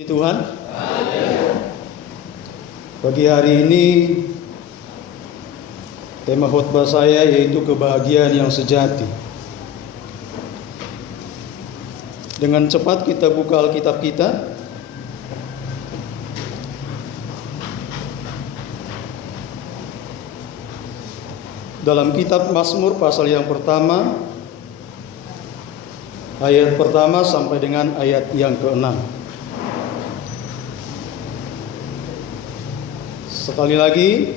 Tuhan, pagi hari ini tema khotbah saya yaitu kebahagiaan yang sejati. Dengan cepat kita buka Alkitab kita. Dalam kitab Mazmur pasal yang pertama, ayat pertama sampai dengan ayat yang ke-6. Sekali lagi,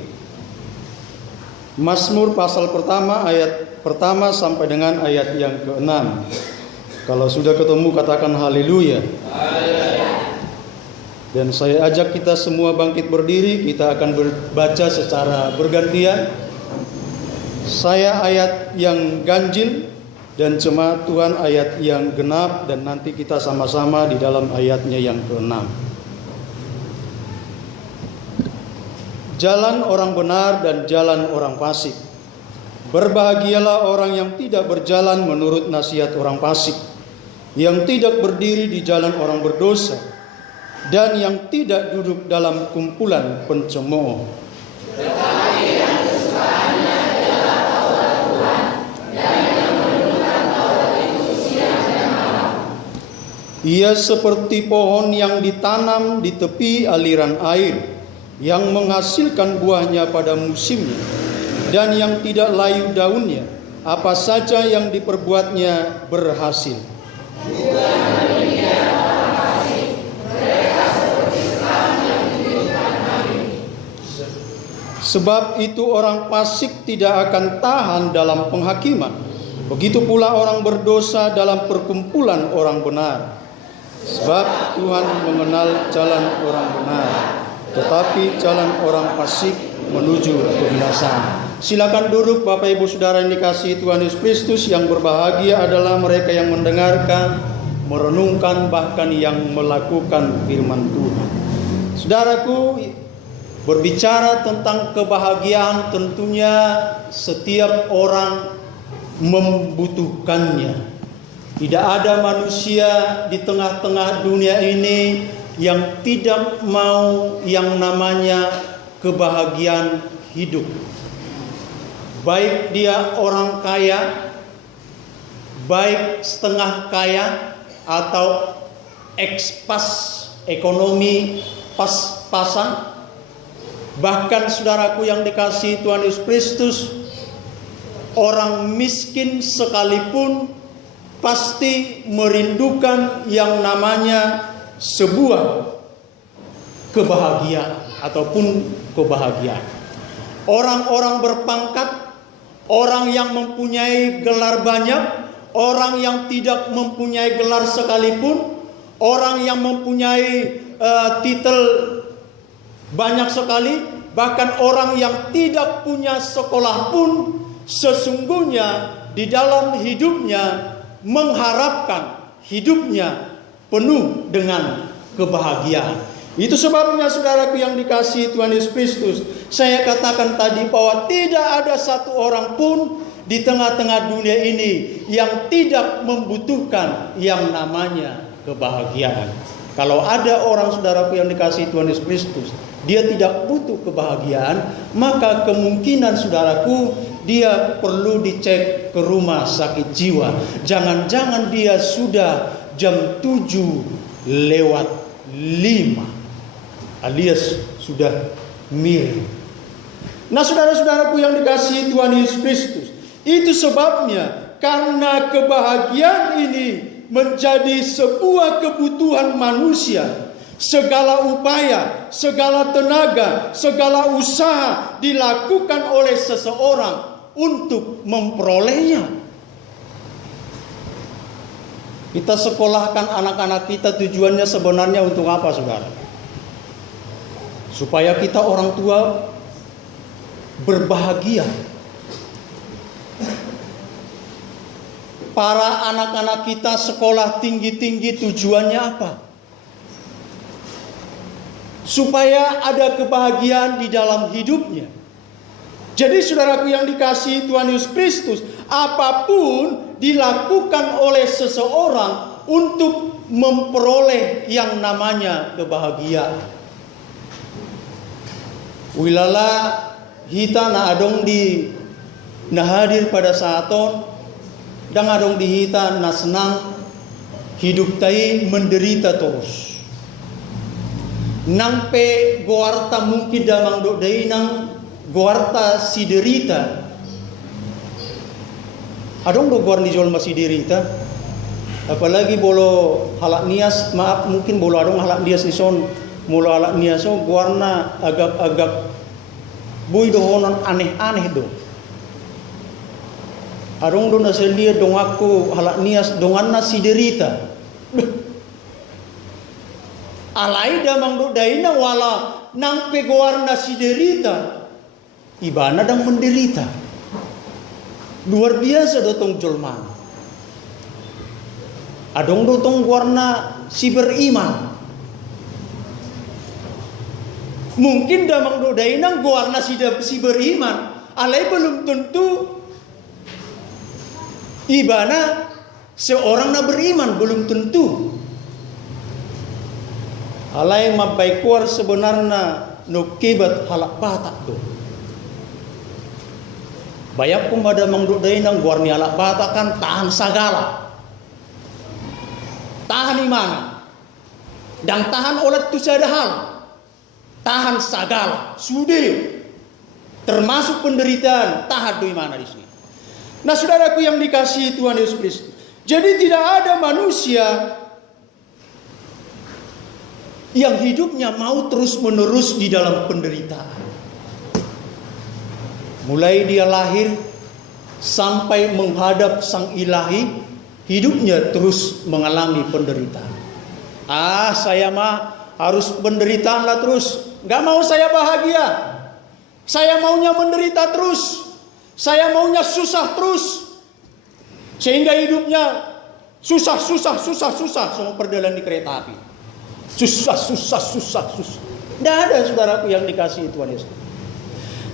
Mazmur pasal pertama ayat pertama sampai dengan ayat yang ke-6. Kalau sudah ketemu katakan haleluya. Dan saya ajak kita semua bangkit berdiri, kita akan baca secara bergantian. Saya ayat yang ganjil dan jemaat Tuhan ayat yang genap, dan nanti kita sama-sama di dalam ayatnya yang ke-6. Jalan orang benar dan jalan orang fasik. Berbahagialah orang yang tidak berjalan menurut nasihat orang fasik, yang tidak berdiri di jalan orang berdosa, dan yang tidak duduk dalam kumpulan pencemooh. Tetapi yang kesukaannya adalah Taurat Tuhan, dan yang merenungkan Taurat itu siang dan malam. Ia seperti pohon yang ditanam di tepi aliran air, yang menghasilkan buahnya pada musimnya, dan yang tidak layu daunnya, apa saja yang diperbuatnya berhasil. Bukan demikian orang fasik, mereka seperti selang yang ditiupkan angin. Sebab itu orang fasik tidak akan tahan dalam penghakiman, begitu pula orang berdosa dalam perkumpulan orang benar. Sebab Tuhan mengenal jalan orang benar, tetapi jalan orang fasik menuju kebinasaan. Silakan duduk Bapak Ibu Saudara yang dikasihi Tuhan Yesus Kristus. Yang berbahagia adalah mereka yang mendengarkan, merenungkan, bahkan yang melakukan firman Tuhan. Saudaraku, berbicara tentang kebahagiaan, tentunya setiap orang membutuhkannya. Tidak ada manusia di tengah-tengah dunia ini yang tidak mau yang namanya kebahagiaan hidup. Baik dia orang kaya, baik setengah kaya, atau ekspas ekonomi pas-pasan. Bahkan saudaraku yang dikasihi Tuhan Yesus Kristus, orang miskin sekalipun pasti merindukan yang namanya sebuah kebahagiaan ataupun kebahagiaan. Orang-orang berpangkat, orang yang mempunyai gelar banyak, orang yang tidak mempunyai gelar sekalipun, orang yang mempunyai titel banyak sekali, bahkan orang yang tidak punya sekolah pun sesungguhnya di dalam hidupnya mengharapkan hidupnya penuh dengan kebahagiaan. Itu sebabnya saudaraku yang dikasihi Tuhan Yesus Kristus, saya katakan tadi bahwa tidak ada satu orang pun di tengah-tengah dunia ini yang tidak membutuhkan yang namanya kebahagiaan. Kalau ada orang saudaraku yang dikasihi Tuhan Yesus Kristus, dia tidak butuh kebahagiaan, maka kemungkinan saudaraku dia perlu dicek ke rumah sakit jiwa. Jangan-jangan dia sudah jam 7:05 alias sudah mirip. Nah, saudara-saudaraku yang dikasihi Tuhan Yesus Kristus, itu sebabnya karena kebahagiaan ini menjadi sebuah kebutuhan manusia, segala upaya, segala tenaga, segala usaha dilakukan oleh seseorang untuk memperolehnya. Kita sekolahkan anak-anak kita tujuannya sebenarnya untuk apa, saudara? Supaya kita orang tua berbahagia. Para anak-anak kita sekolah tinggi-tinggi tujuannya apa? Supaya ada kebahagiaan di dalam hidupnya. Jadi saudaraku yang dikasihi Tuhan Yesus Kristus, apapun dilakukan oleh seseorang untuk memperoleh yang namanya kebahagiaan. Wilala hita na adong di na hadir pada saaton dan adong di hita na senang hidup tai menderita terus. Nang pe goarta mungkin damang do dai nang goarta si derita. Adong do goar ni jol masih derita. Apalagi bolo halak nias, maaf mungkin bolo adong halak nias ni son, molo halak nias so goarna agak-agak boy dohonon aneh-aneh do. Adong do naselia dong aku halak nias donganna si derita. Alai damang do daina wala nang pegoarna si derita. Ibana dang menderita. Luar biasa dotong jolman. Adong dotong warna si beriman. Mungkin damang do daina warna si beriman. Alai belum tentu ibana seorang na beriman, belum tentu. Alai mabai kuar sebenarnya nukibat halak batak do. Bayak kumada mangdudai nang guarni halak batak kan tahan sagala. Tahan imana. Dan tahan olat tu sadahal. Tahan sagala. Sudah. Termasuk penderitaan. Tahan do imana di sini. Nah saudaraku yang dikasihi Tuhan Yesus Kristus. Jadi tidak ada manusia yang hidupnya mau terus-menerus di dalam penderitaan. Mulai dia lahir sampai menghadap Sang Ilahi, hidupnya terus mengalami penderitaan. Saya mah harus penderitaan lah terus. Gak mau saya bahagia. Saya maunya menderita terus. Saya maunya susah terus. Sehingga hidupnya susah. Sama perjalanan di kereta api. Susah. Tidak ada saudaraku yang dikasihi Tuhan Yesus.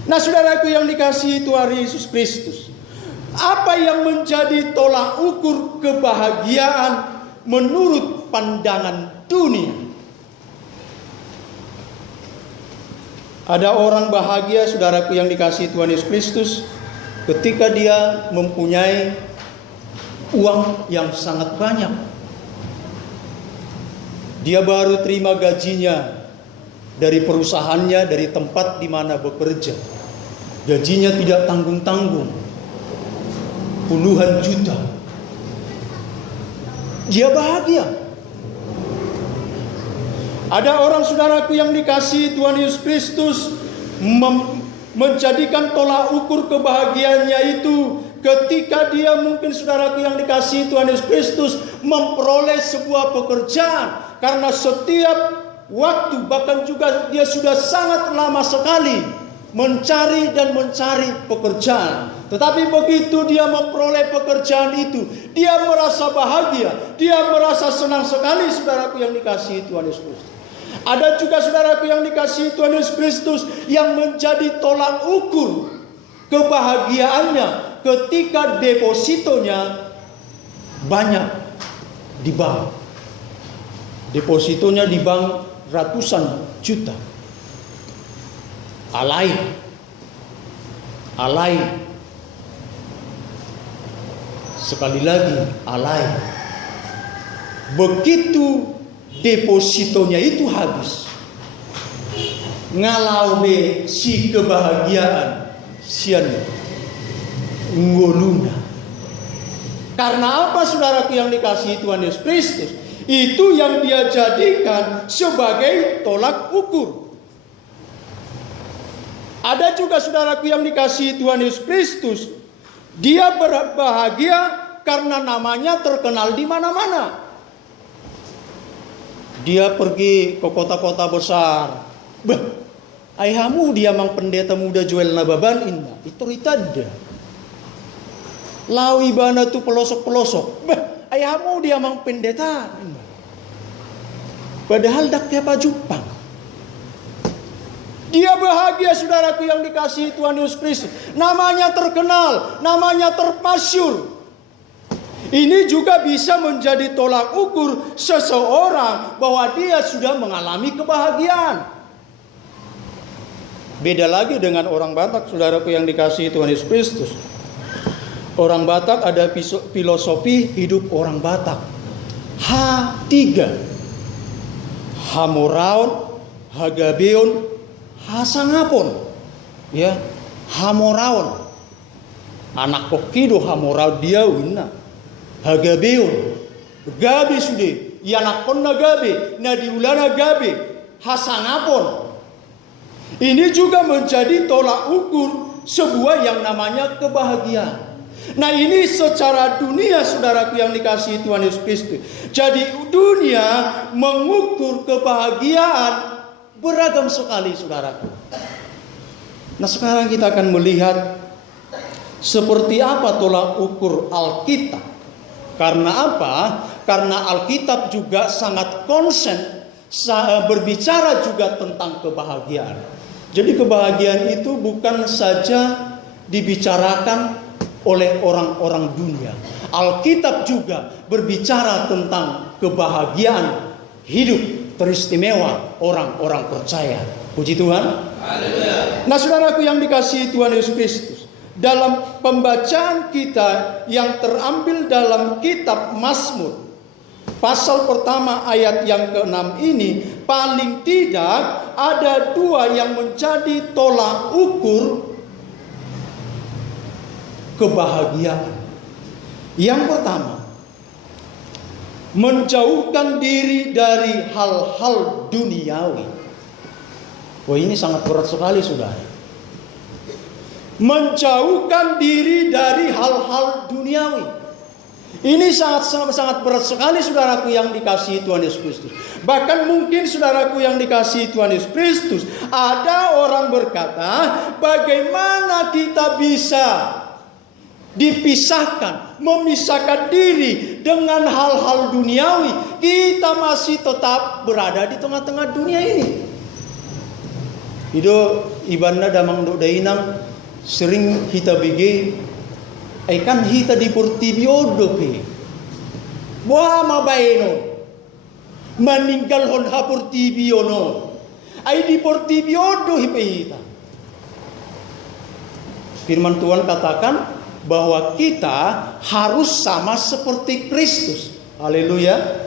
Nah saudaraku yang dikasihi Tuhan Yesus Kristus. Apa yang menjadi tolak ukur kebahagiaan menurut pandangan dunia? Ada orang bahagia saudaraku yang dikasihi Tuhan Yesus Kristus ketika dia mempunyai uang yang sangat banyak. Dia baru terima gajinya dari perusahaannya, dari tempat di mana bekerja. Gajinya tidak tanggung-tanggung. Puluhan juta. Dia bahagia. Ada orang saudaraku yang dikasihi Tuhan Yesus Kristus menjadikan tolak ukur kebahagiaannya itu ketika dia mungkin saudaraku yang dikasihi Tuhan Yesus Kristus memperoleh sebuah pekerjaan. Karena setiap waktu bahkan juga dia sudah sangat lama sekali mencari pekerjaan. Tetapi begitu dia memperoleh pekerjaan itu, dia merasa bahagia, dia merasa senang sekali saudaraku yang dikasihi Tuhan Yesus Kristus. Ada juga saudaraku yang dikasihi Tuhan Yesus Kristus yang menjadi tolak ukur kebahagiaannya ketika depositonya banyak di bank. Depositonya di bank ratusan juta. Alay. Sekali lagi, alay. Begitu depositonya itu habis, ngalau be si kebahagiaan sian ngoluna. Karena apa saudaraku yang dikasihi Tuhan Yesus Kristus? Itu yang dia jadikan sebagai tolak ukur. Ada juga saudaraku yang dikasihi Tuhan Yesus Kristus, dia berbahagia karena namanya terkenal di mana-mana. Dia pergi ke kota-kota besar. Ayamu dia mang pendeta muda jual nababan inna. Itu ada. Lawi bana tu pelosok-pelosok. Ayamu dia mang pendeta. Padahal dak tiapa Jepang. Dia bahagia saudaraku yang dikasihi Tuhan Yesus Kristus. Namanya terkenal, namanya termasyur. Ini juga bisa menjadi tolak ukur seseorang bahwa dia sudah mengalami kebahagiaan. Beda lagi dengan orang Batak, saudaraku yang dikasihi Tuhan Yesus Kristus. Orang Batak ada filosofi hidup orang Batak. H3. Hamoraon, Hagabeon, Hasangapon. Ya, Hamoraon. Anak kokido Hamoraon dia wina. Hagabeon. Gabe sude. Yanak ponna gabe. Nadiulana gabe. Hasangapon. Ini juga menjadi tolak ukur sebuah yang namanya kebahagiaan. Nah, ini secara dunia, saudaraku yang dikasihi Tuhan Yesus Kristus. Jadi dunia mengukur kebahagiaan beragam sekali, saudaraku. Nah, sekarang kita akan melihat seperti apa tolak ukur Alkitab. Karena apa? Karena Alkitab juga sangat konsen berbicara juga tentang kebahagiaan. Jadi kebahagiaan itu bukan saja dibicarakan oleh orang-orang dunia. Alkitab juga berbicara tentang kebahagiaan hidup teristimewa orang-orang percaya. Puji Tuhan. Nah, saudaraku yang dikasihi Tuhan Yesus Kristus, dalam pembacaan kita yang terambil dalam kitab Mazmur, pasal pertama ayat yang ke-6 ini, paling tidak ada dua yang menjadi tolak ukur kebahagiaan. Yang pertama, menjauhkan diri dari hal-hal duniawi. Wah, ini sangat berat sekali, saudara. Menjauhkan diri dari hal-hal duniawi. Ini sangat berat sekali, saudaraku yang dikasihi Tuhan Yesus Kristus. Bahkan mungkin, saudaraku yang dikasihi Tuhan Yesus Kristus, ada orang berkata, bagaimana kita bisa memisahkan diri dengan hal-hal duniawi? Kita masih tetap berada di tengah-tengah dunia ini. Itu ibanda damang do dainang sering kita bigi kan hita di portibiodo pe. Wah mabaeno. Meninggal hon ha portibiono. Ai di portibiodo hipe hita. Firman Tuhan katakan bahwa kita harus sama seperti Kristus. Haleluya.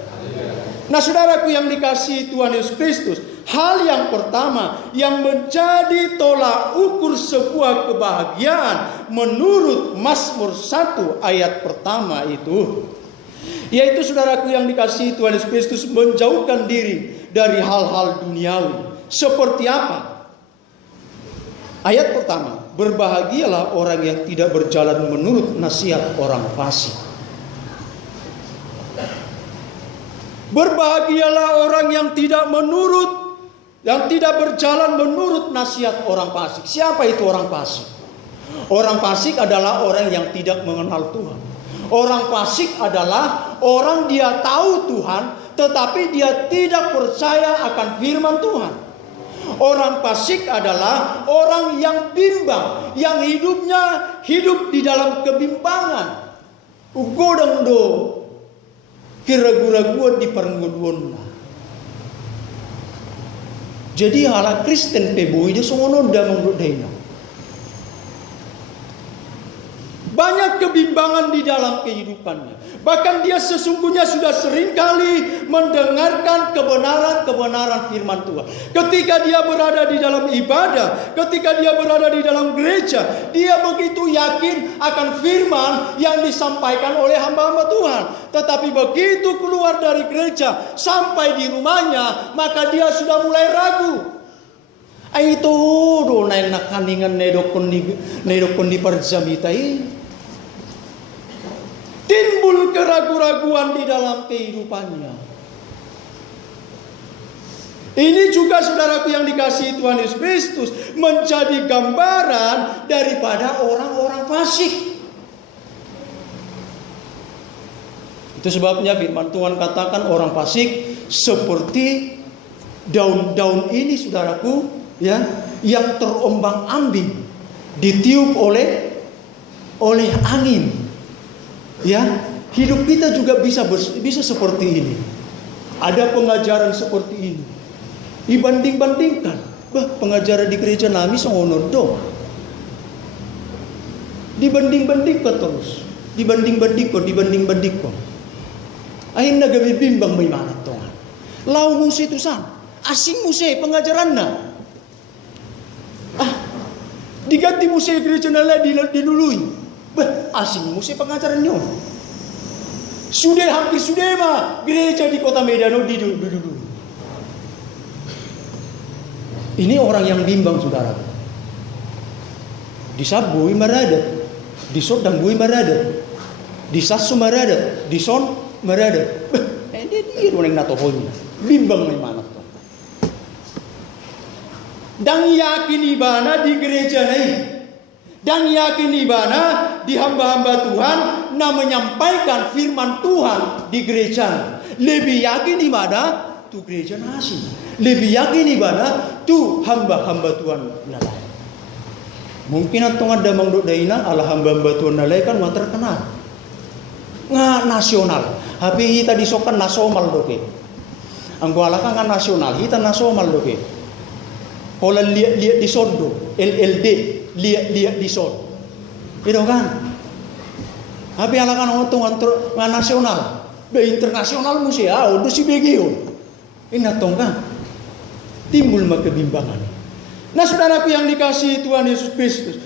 Nah, saudaraku yang dikasihi Tuhan Yesus Kristus, hal yang pertama yang menjadi tolak ukur sebuah kebahagiaan menurut Mazmur 1 ayat pertama itu, yaitu, saudaraku yang dikasihi Tuhan Yesus Kristus, menjauhkan diri dari hal-hal duniawi. Seperti apa? Ayat pertama, berbahagialah orang yang tidak berjalan menurut nasihat orang fasik. Berbahagialah orang yang tidak berjalan menurut nasihat orang fasik. Siapa itu orang fasik? Orang fasik adalah orang yang tidak mengenal Tuhan. Orang fasik adalah orang dia tahu Tuhan, tetapi dia tidak percaya akan firman Tuhan. Orang fasik adalah orang yang bimbang, yang hidupnya hidup di dalam kebimbangan. Ugodang do kiraguan di perngguduan. Jadi ala Kristen peboy dia songono damang dodaina. Banyak kebimbangan di dalam kehidupannya. Bahkan dia sesungguhnya sudah seringkali mendengarkan kebenaran-kebenaran firman Tuhan. Ketika dia berada di dalam ibadah, ketika dia berada di dalam gereja, dia begitu yakin akan firman yang disampaikan oleh hamba-hamba Tuhan. Tetapi begitu keluar dari gereja, sampai di rumahnya, maka dia sudah mulai ragu. Itu do naik nakaningan nedokon di perjamitai. Timbul keraguan-raguan di dalam kehidupannya. Ini juga, saudaraku yang dikasihi Tuhan Yesus Kristus, menjadi gambaran daripada orang-orang fasik. Itu sebabnya firman Tuhan katakan orang fasik seperti daun-daun ini, saudaraku, ya, yang terombang-ambing, ditiup oleh angin. Ya, Hidup kita juga bisa seperti ini. Ada pengajaran seperti ini. Dibanding-bandingkan. Pengajaran di gereja nami songono dong. Dibanding-bandingkan terus. Dibanding-bandingkan. Akhirnya gabi bimbang bagaimana Tuhan. Lau musi itu san. Asing musi pengajarannya. Diganti musi gereja nala dilului. Asing musi pengajarannya. Hampir sudah mah gereja di kota Medan dulu. Ini orang yang bimbang saudara. Di Sabui marada, di Sodang bui marada, di Sasu marada, di Son marada. Dia orang natohonya. Bimbang memang tuh. Dan yakin ibana di gereja ini. Dan yakin ibana di hamba-hamba Tuhan na menyampaikan firman Tuhan di gereja. Lebih yakin di mana tu gereja nasi. Lebih yakin di mana tu hamba-hamba Tuhan nalai. Mungkin atau ada mangdok daina ala hamba-hamba Tuhan nalai kan mah terkenal. Nasional. Tapi kita disokan nasional doke. Anggala kan nasional, kita nasional doke. Pola lihat di sondo, LLD lihat di son. Itu kan. Tapi alakan orang ngan nasional, be internasional musi udah si begio. Ini tong kan. Timbul kebimbangan. Nah saudaraku yang dikasihi Tuhan Yesus Kristus,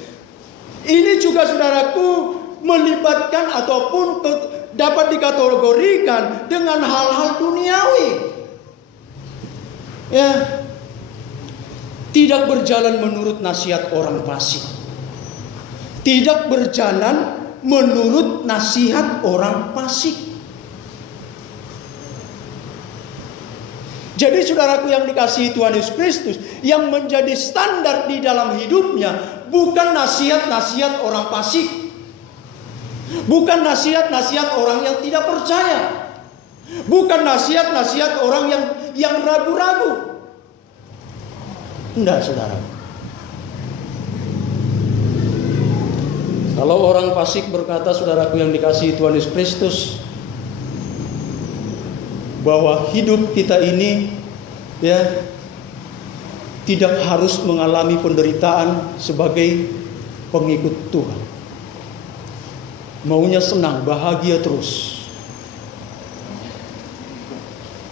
ini juga saudaraku melibatkan ataupun dapat dikategorikan dengan hal-hal duniawi. Ya. Tidak berjalan menurut nasihat orang fasik. Tidak berjalan menurut nasihat orang fasik. Jadi saudaraku yang dikasihi Tuhan Yesus Kristus, yang menjadi standar di dalam hidupnya bukan nasihat-nasihat orang fasik. Bukan nasihat-nasihat orang yang tidak percaya. Bukan nasihat-nasihat orang yang ragu-ragu. Tidak, saudara. Kalau orang fasik berkata, saudaraku yang dikasihi Tuhan Yesus Kristus, bahwa hidup kita ini ya tidak harus mengalami penderitaan sebagai pengikut Tuhan. Maunya senang, bahagia terus.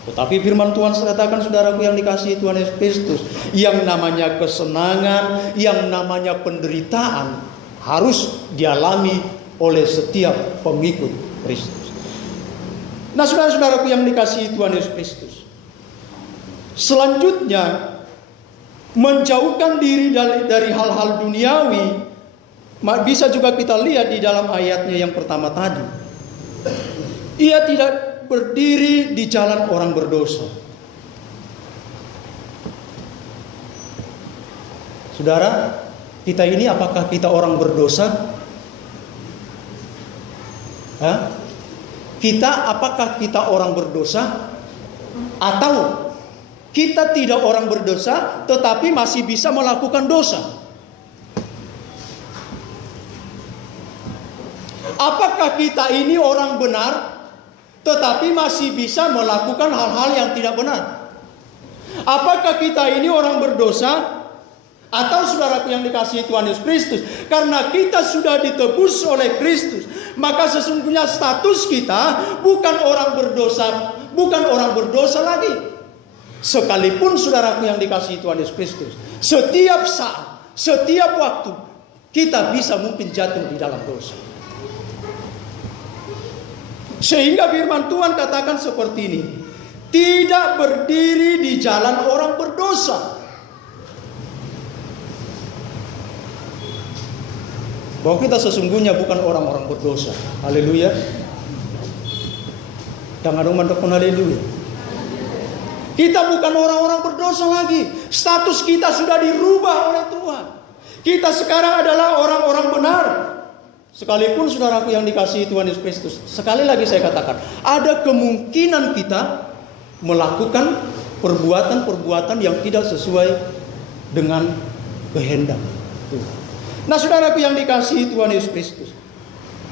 Tetapi firman Tuhan katakan, saudaraku yang dikasihi Tuhan Yesus Kristus, yang namanya kesenangan, yang namanya penderitaan harus dialami oleh setiap pengikut Kristus. Nah, saudara-saudaraku yang dikasihi Tuhan Yesus Kristus, selanjutnya menjauhkan diri dari hal-hal duniawi, bisa juga kita lihat di dalam ayatnya yang pertama tadi. Ia tidak berdiri di jalan orang berdosa. Saudara, kita ini apakah kita orang berdosa? Apakah kita orang berdosa? Atau kita tidak orang berdosa tetapi masih bisa melakukan dosa? Apakah kita ini orang benar tetapi masih bisa melakukan hal-hal yang tidak benar? Apakah kita ini orang berdosa? Atau saudaraku yang dikasihi Tuhan Yesus Kristus, karena kita sudah ditebus oleh Kristus, maka sesungguhnya status kita bukan orang berdosa lagi. Sekalipun saudaraku yang dikasihi Tuhan Yesus Kristus, setiap saat, setiap waktu kita bisa mungkin jatuh di dalam dosa. Sehingga firman Tuhan katakan seperti ini, tidak berdiri di jalan orang berdosa. Bahwa kita sesungguhnya bukan orang-orang berdosa. Haleluya. Jangan mandokon haleluya. Kita bukan orang-orang berdosa lagi. Status kita sudah dirubah oleh Tuhan. Kita sekarang adalah orang-orang benar. Sekalipun saudaraku yang dikasihi Tuhan Yesus Kristus, sekali lagi saya katakan, ada kemungkinan kita melakukan perbuatan-perbuatan yang tidak sesuai dengan kehendak Tuhan. Nah, saudaraku yang dikasihi Tuhan Yesus Kristus,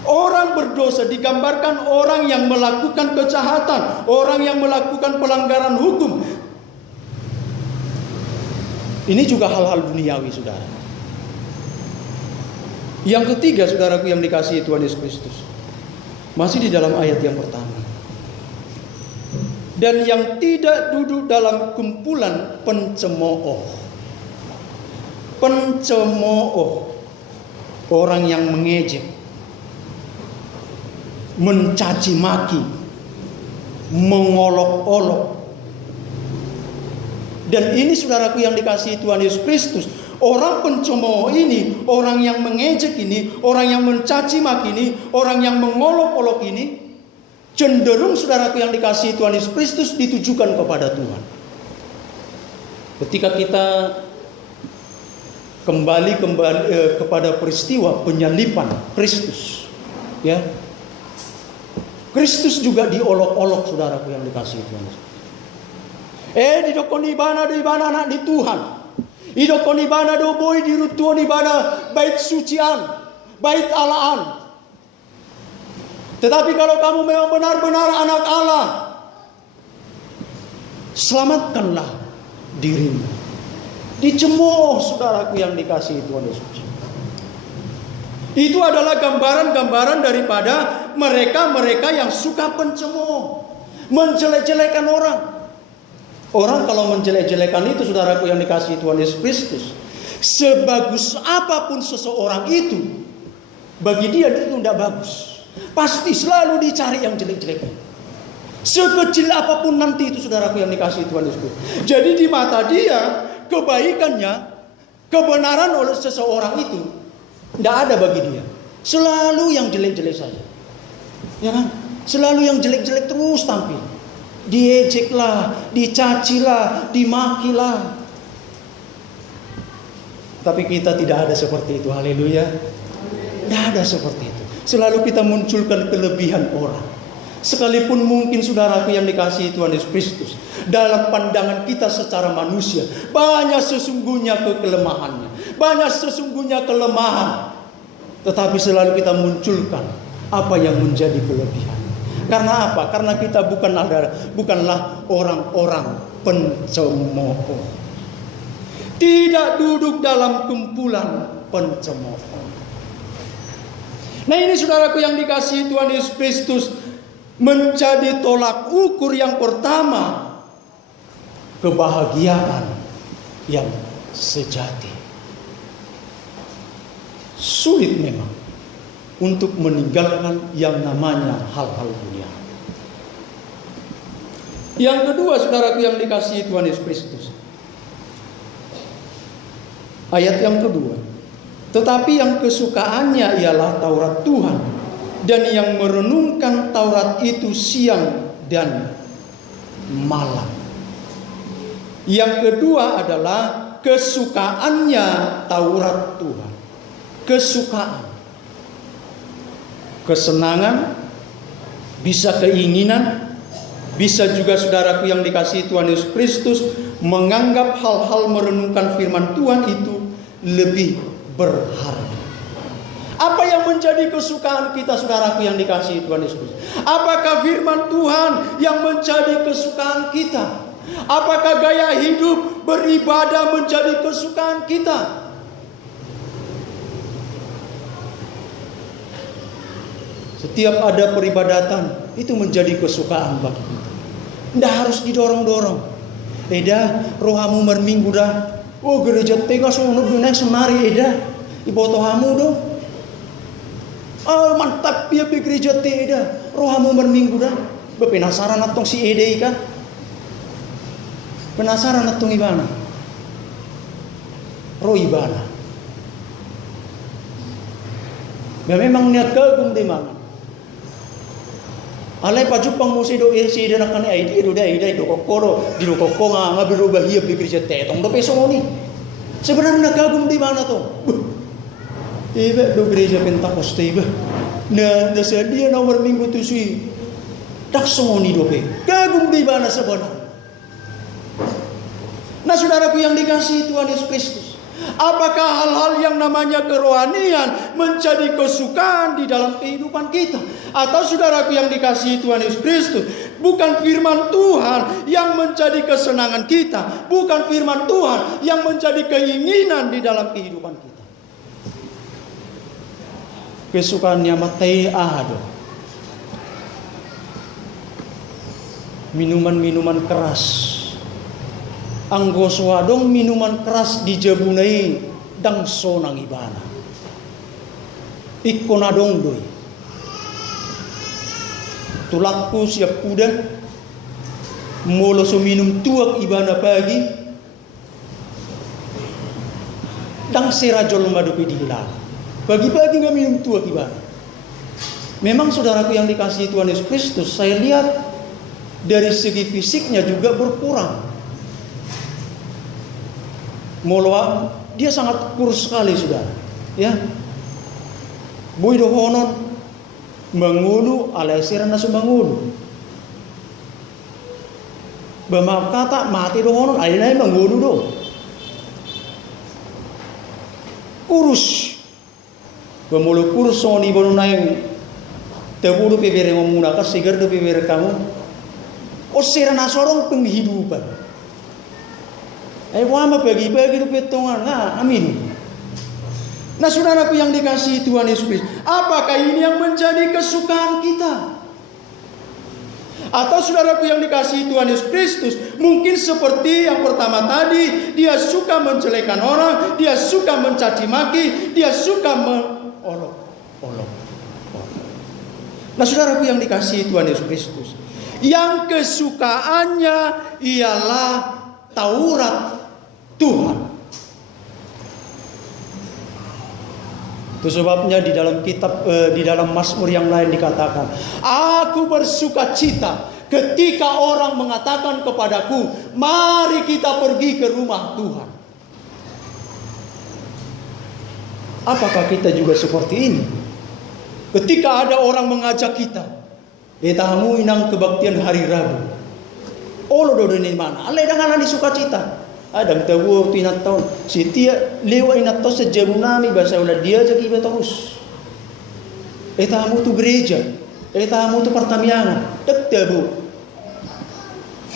Orang berdosa digambarkan orang yang melakukan kejahatan, orang yang melakukan pelanggaran hukum. Ini juga hal-hal duniawi, saudara. Yang ketiga, saudaraku yang dikasihi Tuhan Yesus Kristus, masih di dalam ayat yang pertama. Dan yang tidak duduk dalam kumpulan pencemooh. Pencemooh, orang yang mengejek, mencaci maki, mengolok-olok. Dan ini, saudaraku yang dikasihi Tuhan Yesus Kristus, orang pencemooh ini, orang yang mengejek ini, orang yang mencaci maki ini, orang yang mengolok-olok ini, cenderung, saudaraku yang dikasihi Tuhan Yesus Kristus, ditujukan kepada Tuhan. Ketika kita kembali kepada peristiwa penyaliban Kristus, ya, Kristus juga diolok-olok, saudaraku yang dikasihi Tuhan. Didokoni bana anak di Tuhan. Didokoni bana do boy dirutuoni bana bait sucian, bait Allahan. Tetapi kalau kamu memang benar-benar anak Allah, selamatkanlah dirimu. Dicemooh, saudaraku yang dikasihi Tuhan Yesus. Itu adalah gambaran-gambaran daripada mereka-mereka yang suka pencemooh, menjelek-jelekan orang. Orang kalau menjelek-jelekan itu, saudaraku yang dikasihi Tuhan Yesus Kristus, sebagus apapun seseorang itu, bagi dia itu tidak bagus. Pasti selalu dicari yang jelek-jeleknya. Sekecil apapun nanti itu, saudaraku yang dikasihi Tuhan Yesus Kristus. Jadi di mata dia, kebaikannya, kebenaran oleh seseorang itu tidak ada bagi dia. Selalu yang jelek-jelek saja, ya kan? Selalu yang jelek-jelek terus tampil. Diejeklah, dicacilah, dimakilah. Tapi kita tidak ada seperti itu. Haleluya. Tidak ada seperti itu. Selalu kita munculkan kelebihan orang. Sekalipun mungkin, saudaraku yang dikasihi Tuhan Yesus Kristus, dalam pandangan kita secara manusia, banyak sesungguhnya kelemahannya, banyak sesungguhnya kelemahan. Tetapi selalu kita munculkan apa yang menjadi kelebihan. Karena apa? Karena kita bukanlah orang-orang pencemooh. Tidak duduk dalam kumpulan pencemooh. Nah, ini, saudaraku yang dikasihi Tuhan Yesus Kristus, menjadi tolak ukur yang pertama kebahagiaan yang sejati. Sulit memang untuk meninggalkan yang namanya hal-hal dunia. Yang kedua, saudaraku yang dikasihi Tuhan Yesus Kristus, ayat yang kedua, tetapi yang kesukaannya ialah Taurat Tuhan, dan yang merenungkan Taurat itu siang dan malam. Yang kedua adalah kesukaannya Taurat Tuhan. Kesukaan, kesenangan, bisa keinginan, bisa juga, saudaraku yang dikasihi Tuhan Yesus Kristus, menganggap hal-hal merenungkan firman Tuhan itu lebih berharga. Apa yang menjadi kesukaan kita, saudaraku yang dikasihi Tuhan Yesus Kristus? Apakah firman Tuhan yang menjadi kesukaan kita? Apakah gaya hidup beribadah menjadi kesukaan kita? Setiap ada peribadatan itu menjadi kesukaan bagi kita. Tidak harus didorong-dorong. Rohamu merminggu dah. Oh, gereja tega sono dunia semari ibotohamu do. Oh, mantap ya gereja tega. Rohamu merminggu dah. Penasaran atong si kan? Penasaran atong ibana. Roh ibana. Memang niat kagum di mana? Alay pajupang mo si do na kanay ID do kokoro di do kokonga nga biro bahia bigri tetong do peso ni. Sebenarnya kagum di mana to? Iba do gereja Pentakoste iba. Na dia nomor minggu tu sui. Tak ni do pe. Kagum di mana sebenarnya? Nah, saudaraku yang dikasihi Tuhan Yesus Kristus, Apakah hal-hal yang namanya kerohanian menjadi kesukaan di dalam kehidupan kita? Atau saudaraku yang dikasihi Tuhan Yesus Kristus, bukan firman Tuhan yang menjadi kesenangan kita, bukan firman Tuhan yang menjadi keinginan di dalam kehidupan kita. Kesukaannya matei ada. Minuman-minuman keras. Anggo swadong minuman keras dijabunai dang sonang ibana. Ikonadong doi. Tulakku siap kuda. Molo so minum tuak ibana pagi. Dang serajol madupi dihilang. Pagi-pagi nggak minum tuak ibana. Memang saudaraku yang dikasihi Tuhan Yesus Kristus, saya lihat dari segi fisiknya juga berkurang. Moloa dia sangat kurus sekali sudah, ya. Boy dohonon mengulu alaisiran nasu mengulu. Bamaaf kata mati dohonon alinay mengulu do. Kurus. Bamulu kurus soni bonu naing tebudu pebere ngomuna ka sigar do pebere kamu. O siran nasorong penghidupan. Wama pagi-pagi itu petongan, amin. Nah saudaraku yang dikasihi Tuhan Yesus Kristus, apakah ini yang menjadi kesukaan kita? Atau saudaraku yang dikasihi Tuhan Yesus Kristus, mungkin seperti yang pertama tadi, dia suka menjelekan orang, dia suka mencaci maki, dia suka olok. Nah saudaraku yang dikasihi Tuhan Yesus Kristus, yang kesukaannya ialah Taurat Tuhan. Itu sebabnya di dalam kitab di dalam Mazmur yang lain dikatakan, aku bersuka cita ketika orang mengatakan kepadaku, mari kita pergi ke rumah Tuhan. Apakah kita juga seperti ini? Ketika ada orang mengajak kita, tamu inang kebaktian hari Rabu. Olo do ni mana? Ale dengan ani sukacita. Ada tahu tinat tahun. Si tia lewa inat to sejabunami bahasa ulah dia jaki terus. Tamu tu gereja. Tamu tu pertamiangan. Dek tabu.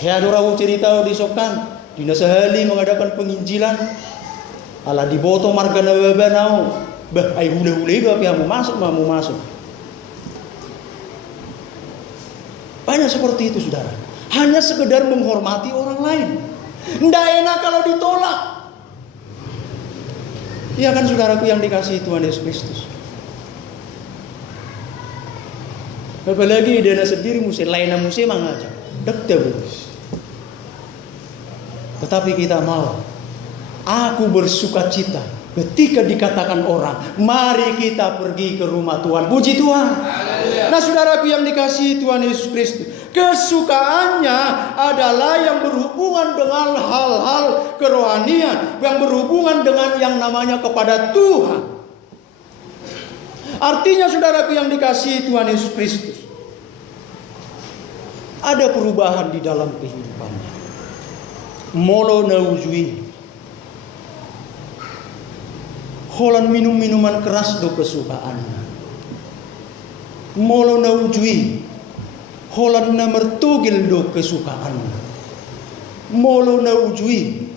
Ya dorawu cerita di sokan. Dina sehali mengadakan penginjilan. Ala di boto marga nawaban nau. Bah ai hule-hule ba piamu masuk. Banyak seperti itu saudara. Hanya sekedar menghormati orang lain. Nggak enak kalau ditolak. Iya kan saudaraku yang dikasihi Tuhan Yesus Kristus. Apalagi dana sendiri musim lainnya musim mengajak. Dek. Tetapi kita mau. Aku bersuka cita ketika dikatakan orang, mari kita pergi ke rumah Tuhan. Puji Tuhan. Nah saudaraku yang dikasihi Tuhan Yesus Kristus, kesukaannya adalah yang berhubungan dengan hal-hal kerohanian, yang berhubungan dengan yang namanya kepada Tuhan. Artinya saudaraku yang dikasihi Tuhan Yesus Kristus, ada perubahan di dalam kehidupannya. Molo naujui holan minum-minuman keras do kesukaannya. Molo naujui holan na mertugil do kesukaannya. Molo naujui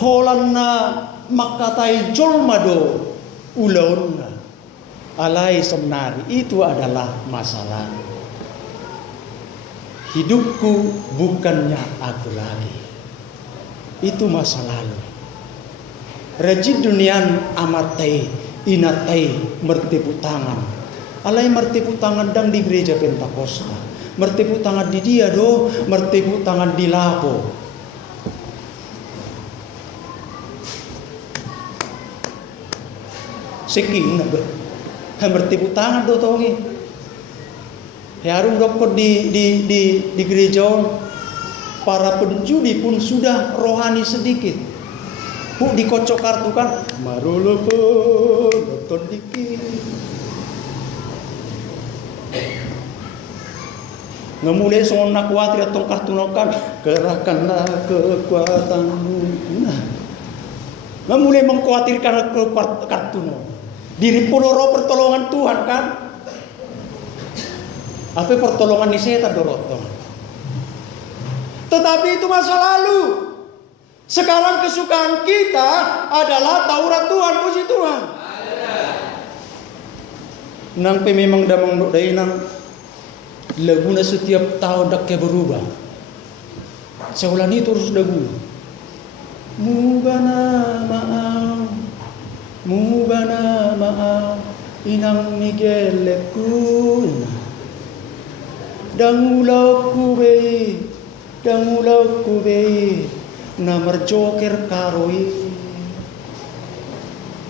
holan na makatai jolma do ulaunna. Alai sebenari itu adalah masalah. Hidupku bukannya aku lagi. Itu masa lalu. Rajid dunian amatai inatai mertepuk tangan. Alai mertepuk tangan dang di gereja Pentakosta. Mertepuk tangan di dia do, mertepuk tangan di lapo. Seking nak ber. Mertepuk tangan do tongi. Harum dokter di gereja para penjudi pun sudah rohani sedikit. Bu dikocok kartu kan, marolo nonton dikit. Ngemulai soal nak kuat ya tong kartu nokan, kerahkanlah kekuatanmu. Nah, Nggak mulai mengkhawatirkan kartu. Diri puloro pertolongan Tuhan kan. Apa pertolongan di setan dorotong. Tetapi itu masa lalu. Sekarang kesukaan kita adalah Taurat Tuhan, puji Tuhan. Nang memang damang dai nang laguna setiap tahun dak berubah. Seulan itu terus lagu. Mubana maaf inang migelekun. Dangulau kube namar joker karoi.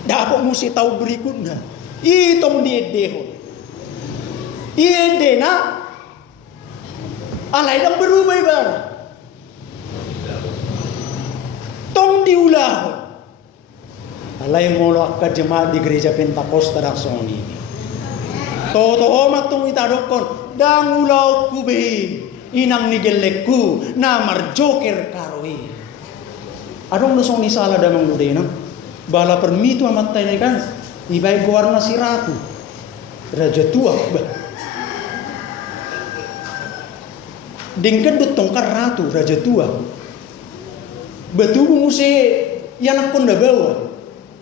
Dapat mesti tahu berikutnya. Itong dideho. Iende na alay lang berubah ibar. Tong diulah. Alay molo ka jemaat di gereja Pentakosta Raksoni. Toto matong itadokon dangulau kube inang nigelekku namar joker karoi. Adong nosong ni sala damang ludena. Bala permitu amat tayo kan. Ibai warna si ratu raja tua dingkan tongkar ratu raja tua betul musi yang pun dah bawa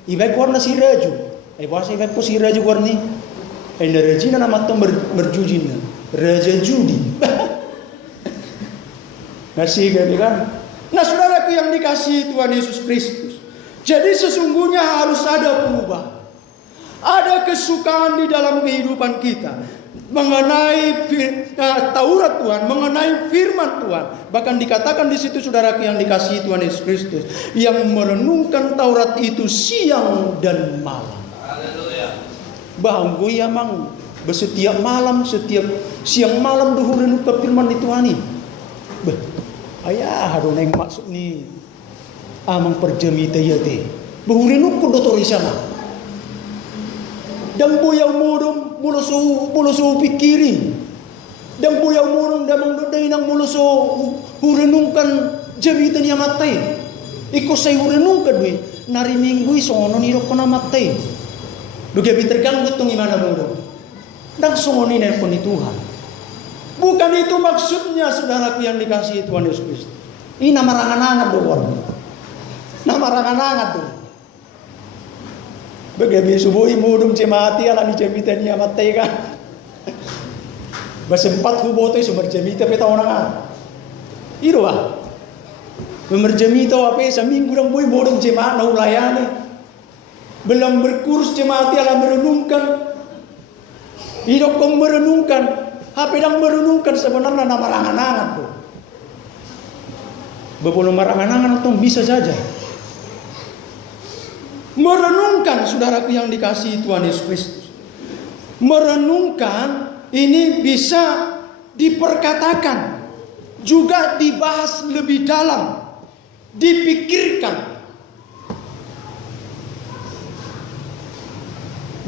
ibai warna si raju bahasa ibai ko si raju warni rajina nama tom berjujin raja judi ngasih kan. Nah saudaraku yang dikasihi Tuhan Yesus Kristus, jadi sesungguhnya harus ada perubahan. Ada kesukaan di dalam kehidupan kita mengenai Taurat Tuhan, mengenai firman Tuhan. Bahkan dikatakan di situ saudaraku yang dikasihi Tuhan Yesus Kristus, yang merenungkan Taurat itu siang dan malam. Bahwa ya mang setiap malam, setiap siang malam duhur renungkan firman itu ani. Ayah aduh neng maksud ni amang perjemita ya teh. Duhur renungkan dotor isama. Dan buyau murung mulusu pikiri. Dan buyau murung damang dodai nang mulusu hurenungkan jamitan yang matai. Iko say hurenungkan dui nari minggu sono ni roko na matai. Duga bitergang butong imana murung. Dan songoni nelpon ni Tuhan. Bukan itu maksudnya saudaraku yang dikasihi Tuhan Yesus Kristus. Ini nama rangan-rangan doang. Nama rangan-rangan doang. Bagaimana subuhi mudum cemati ala ni jamitan ni amatay kan. Basempat hubotoy sumber jamita pe taon nga. Iro ah. Memerjamita apa sa minggu lang boy mudum cemati na ulayani. Belum berkurs cemati ala merenungkan. Hidup kong merenungkan. Hape lang merenungkan sebenarnya nama rangan-rangan tuh. Beberapa rangan-rangan itu bisa saja. Merenungkan saudaraku yang dikasihi Tuhan Yesus Kristus. Merenungkan ini bisa diperkatakan, juga dibahas lebih dalam, dipikirkan,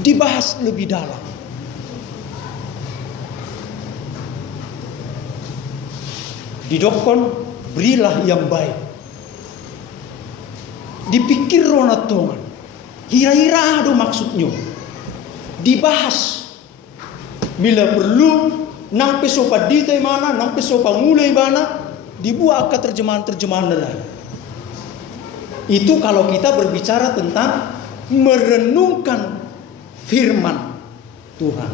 dibahas lebih dalam. Didokon berilah yang baik. Dipikir rona tongan. Hira-hira ada maksudnya. Dibahas. Bila perlu nang pesopa dita mana, nang pesopa mulai mana, dibuat ke terjemahan-terjemahan lain. Itu kalau kita berbicara tentang merenungkan firman Tuhan.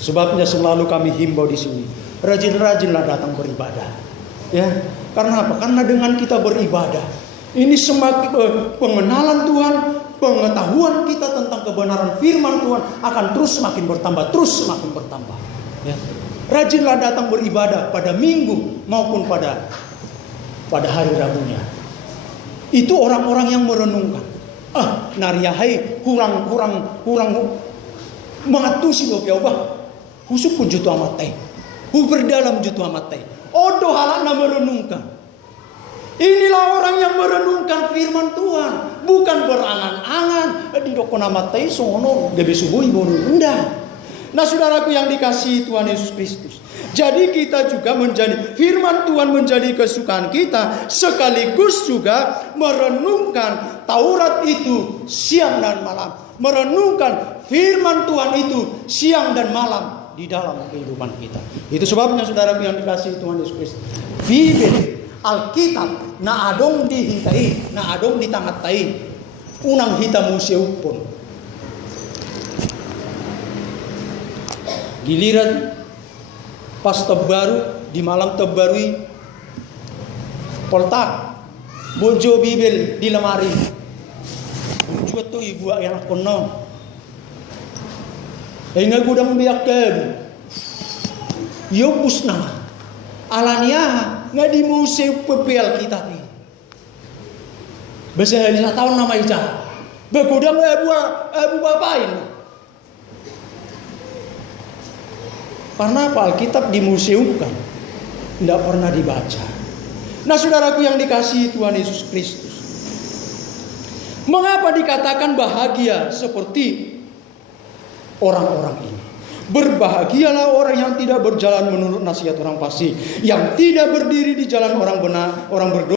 Sebabnya selalu kami himbau di sini, rajin-rajinlah datang beribadah. Ya, karena apa? Karena dengan kita beribadah, ini semakin pengenalan Tuhan, pengetahuan kita tentang kebenaran firman Tuhan akan terus semakin bertambah, terus semakin bertambah. Ya. Rajinlah datang beribadah pada minggu maupun pada hari Rabunya. Itu orang-orang yang merenungkan. Nariyahai kurang mengatusi lo piawah. Husuk pun jutu amatai. Hu berdalam jutu amatai. Odo halakna merenungkan. Inilah orang yang merenungkan firman Tuhan, bukan berangan-angan di dokona matai sono gabe subuhi bono. Enggak. Nah, saudaraku yang dikasihi Tuhan Yesus Kristus, Jadi kita juga menjadi, firman Tuhan menjadi kesukaan kita, sekaligus juga merenungkan Taurat itu siang dan malam. Merenungkan firman Tuhan itu siang dan malam di dalam kehidupan kita. Itu sebabnya saudara yang dikasihi Tuhan Yesus Kristus, Bibel, Alkitab, na adong dihitai, na adong ditangatai, unang hita museupon. Giliran pas terbaru di malam terbarui, poltak bojo Bibel di lemari. Juga tuh ibu yang kono. Ingat gudang biak ke. Yo pusna. Alania nggak di museum pepel kita nih. Besar hari tahun nama Ica. Begudang ibu bapain. Karena apa? Alkitab dimuseumkan, tidak pernah dibaca. Nah, saudaraku yang dikasihi Tuhan Yesus Kristus, mengapa dikatakan bahagia seperti orang-orang ini? Berbahagialah orang yang tidak berjalan menurut nasihat orang fasik, yang tidak berdiri di jalan orang benar, orang berdosa.